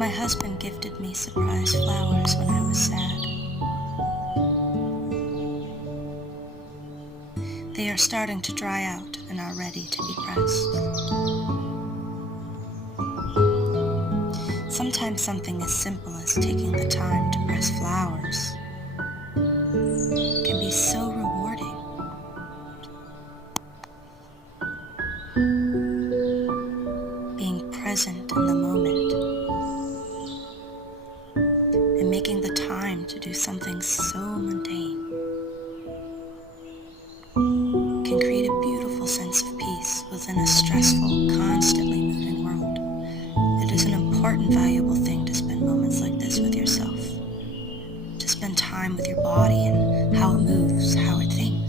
My husband gifted me surprise flowers when I was sad. They are starting to dry out and are ready to be pressed. Sometimes something as simple as taking the time to press flowers can be so rewarding. Being present in the moment and making the time to do something so mundane can create a beautiful sense of peace within a stressful, constantly moving world. It is an important, valuable thing to spend moments like this with yourself, to spend time with your body and how it moves, how it thinks.